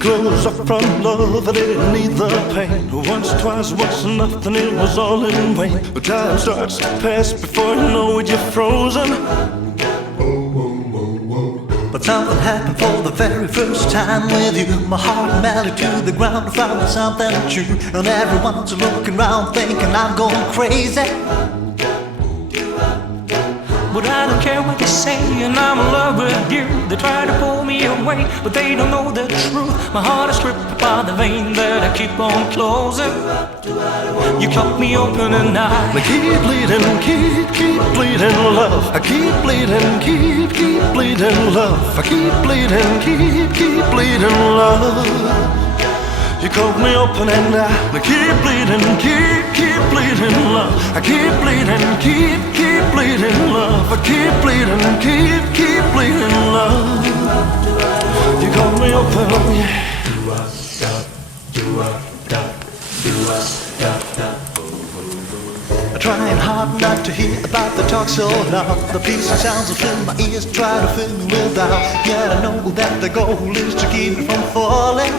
Close up from love, I didn't need the pain. Once, twice, once, nothing, it was all in vain. But time starts to pass before you know it, you're frozen. But something happened for the very first time with you. My heart melted to the ground, I found something true. And everyone's looking around thinking I'm going crazy. But I don't care what they say, and I'm in love with you. They try to pull me away, but they don't know the truth. My heart is ripped by the vein that I keep on closing. You cut me open and I keep bleeding, keep bleeding love. I keep bleeding, keep bleeding love. I keep bleeding, keep bleeding love. You cut me open and I keep bleeding, keep bleeding love. I keep bleeding, keep bleeding love. I keep bleeding, keep bleeding love. You cut me open, yeah. I'm trying hard not to hear about the talk so loud. The peace and sounds will fill my ears, try to fill me with doubt. Yet I know that the goal is to keep me from falling.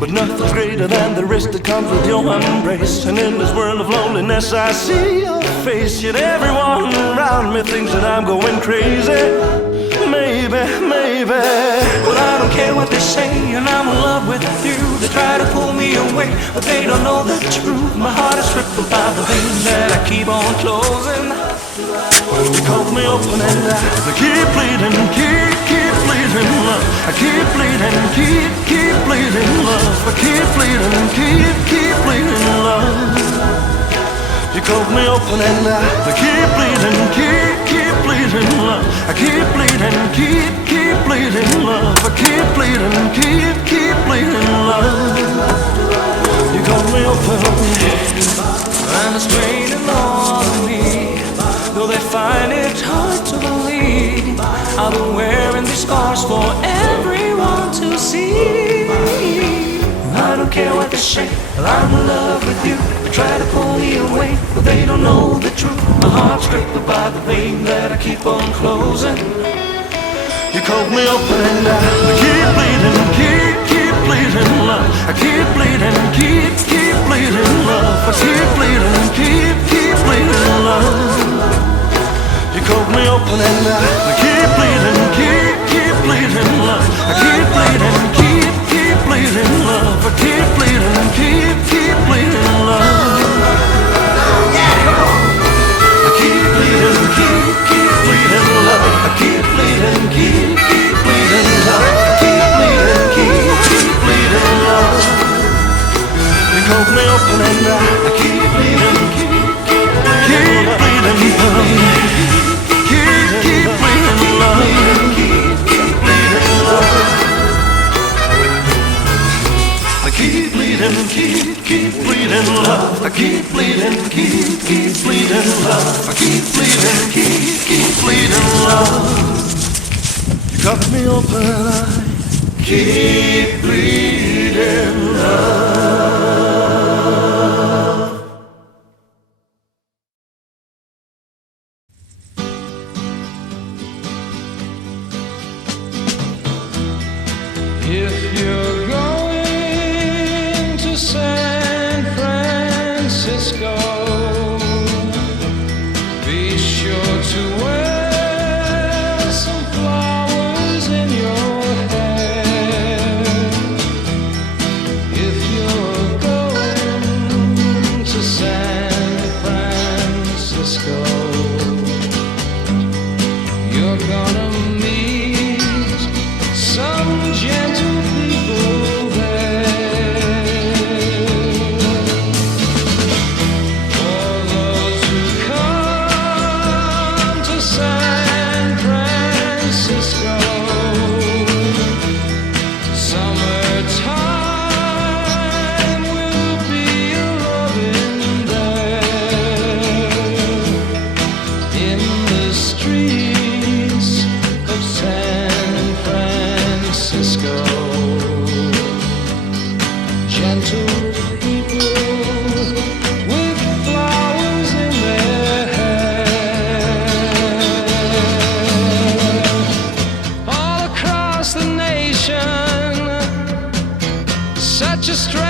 But nothing's greater than the risk that comes with your embrace. And in this world of loneliness I see your face. Yet everyone around me thinks that I'm going crazy. Maybe, but I don't care what they say, and I'm in love with you. They try to pull me away, but they don't know the truth. My heart is ripped by the vein that I keep on closing. You cut me open and I keep bleeding, keep bleeding love. I keep bleeding, keep bleeding love. I keep bleeding, keep bleeding love. You cut me open and I keep bleeding, keep bleeding love. I keep bleeding, keep bleeding love. I keep bleeding, keep bleeding love. You cut me open, and it's raining on me. Though they find it hard to believe, I've been wearing these scars for everyone to see. I don't care what they say, I'm in love with you. They try to pull me away, but they don't know the truth. My heart's gripped by the vein that I keep on closing. You cut me open and I keep bleeding, keep bleeding love. I keep bleeding, keep bleeding love. I keep bleeding, keep bleeding love. You cut me open and I keep bleeding, keep bleeding love. I keep bleeding, keep bleeding love. I keep bleeding, keep bleeding love. I keep bleeding, keep bleeding love. I keep bleeding, keep bleeding love. I keep bleeding, keep bleeding love. You cut me open and I keep bleeding, keep bleeding love. Keep bleeding love. Keep bleeding love. I keep bleeding, keep bleeding love. I keep bleeding, keep bleeding love. I keep bleeding, keep bleeding love. You cut me open, I keep bleeding love. If you're going to San Francisco, be sure to wear some flowers in your hair. If you're going to San Francisco, you're gonna meet some gentle people there. For those who come to San Francisco, summertime will be a loving there. In the streets of San Francisco, gentle people with flowers in their hair. All across the nation, such a strange